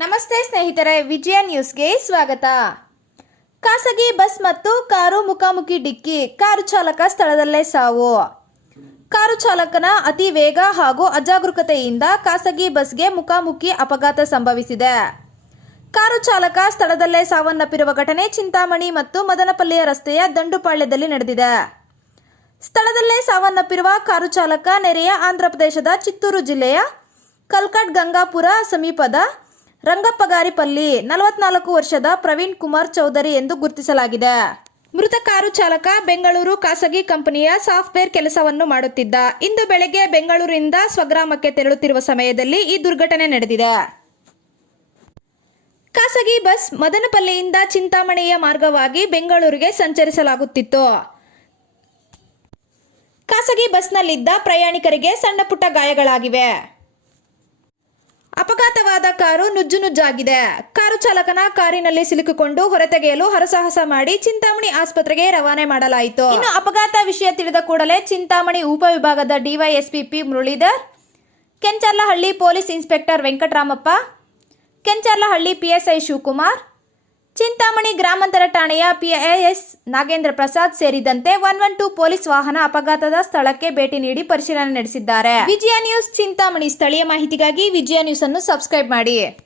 ನಮಸ್ತೆ ಸ್ನೇಹಿತರೆ, ವಿಜಯ ನ್ಯೂಸ್ಗೆ ಸ್ವಾಗತ. ಖಾಸಗಿ ಬಸ್ ಮತ್ತು ಕಾರು ಮುಖಾಮುಖಿ ಡಿಕ್ಕಿ, ಕಾರು ಚಾಲಕ ಸ್ಥಳದಲ್ಲೇ ಸಾವು. ಕಾರು ಚಾಲಕನ ಅತಿ ವೇಗ ಹಾಗೂ ಅಜಾಗರೂಕತೆಯಿಂದ ಖಾಸಗಿ ಬಸ್ಗೆ ಮುಖಾಮುಖಿ ಅಪಘಾತ ಸಂಭವಿಸಿದೆ. ಕಾರು ಚಾಲಕ ಸ್ಥಳದಲ್ಲೇ ಸಾವನ್ನಪ್ಪಿರುವ ಘಟನೆ ಚಿಂತಾಮಣಿ ಮತ್ತು ಮದನಪಲ್ಲಿಯ ರಸ್ತೆಯ ದಂಡುಪಾಳ್ಯದಲ್ಲಿ ನಡೆದಿದೆ. ಸ್ಥಳದಲ್ಲೇ ಸಾವನ್ನಪ್ಪಿರುವ ಕಾರು ಚಾಲಕ ನೆರೆಯ ಆಂಧ್ರಪ್ರದೇಶದ ಚಿತ್ತೂರು ಜಿಲ್ಲೆಯ ಕಲ್ಕಟ್ ಗಂಗಾಪುರ ಸಮೀಪದ ರಂಗಪ್ಪಗಾರಿಪಲ್ಲಿ 44 ವರ್ಷದ ಪ್ರವೀಣ್ ಕುಮಾರ್ ಚೌಧರಿ ಎಂದು ಗುರುತಿಸಲಾಗಿದೆ. ಮೃತ ಕಾರು ಚಾಲಕ ಬೆಂಗಳೂರು ಖಾಸಗಿ ಕಂಪನಿಯ ಸಾಫ್ಟ್ವೇರ್ ಕೆಲಸವನ್ನು ಮಾಡುತ್ತಿದ್ದ. ಇಂದು ಬೆಳಗ್ಗೆ ಬೆಂಗಳೂರಿನಿಂದ ಸ್ವಗ್ರಾಮಕ್ಕೆ ತೆರಳುತ್ತಿರುವ ಸಮಯದಲ್ಲಿ ಈ ದುರ್ಘಟನೆ ನಡೆದಿದೆ. ಖಾಸಗಿ ಬಸ್ ಮದನಪಲ್ಲಿಯಿಂದ ಚಿಂತಾಮಣಿಯ ಮಾರ್ಗವಾಗಿ ಬೆಂಗಳೂರಿಗೆ ಸಂಚರಿಸಲಾಗುತ್ತಿತ್ತು. ಖಾಸಗಿ ಬಸ್ನಲ್ಲಿದ್ದ ಪ್ರಯಾಣಿಕರಿಗೆ ಸಣ್ಣ ಪುಟ್ಟ ಗಾಯಗಳಾಗಿವೆ. ಅಪಘಾತವಾದ ಕಾರು ನುಜ್ಜುನುಜ್ಜಾಗಿದೆ. ಕಾರು ಚಾಲಕನ ಕಾರಿನಲ್ಲಿ ಸಿಲುಕಿಕೊಂಡು ಹೊರತೆಗೆಯಲು ಹರಸಾಹಸ ಮಾಡಿ ಚಿಂತಾಮಣಿ ಆಸ್ಪತ್ರೆಗೆ ರವಾನೆ ಮಾಡಲಾಯಿತು. ಇನ್ನು ಅಪಘಾತ ವಿಷಯ ತಿಳಿದ ಕೂಡಲೇ ಚಿಂತಾಮಣಿ ಉಪವಿಭಾಗದ DYSP P Muralidhar, Kencharlahalli police inspector Venkataramappa, Kencharlahalli PSI Shivakumar, Chintamani ಗ್ರಾಮಾಂತರ ಠಾಣೆಯ ಪಿಎಎಸ್ ನಾಗೇಂದ್ರ ಪ್ರಸಾದ್ ಸೇರಿದಂತೆ 112 ಪೊಲೀಸ್ ವಾಹನ ಅಪಘಾತದ ಸ್ಥಳಕ್ಕೆ ಭೇಟಿ ನೀಡಿ ಪರಿಶೀಲನೆ ನಡೆಸಿದ್ದಾರೆ. ವಿಜಯ ನ್ಯೂಸ್ ಚಿಂತಾಮಣಿ. ಸ್ಥಳೀಯ ಮಾಹಿತಿಗಾಗಿ ವಿಜಯ ನ್ಯೂಸ್ ಅನ್ನು ಸಬ್ಸ್ಕ್ರೈಬ್ ಮಾಡಿ.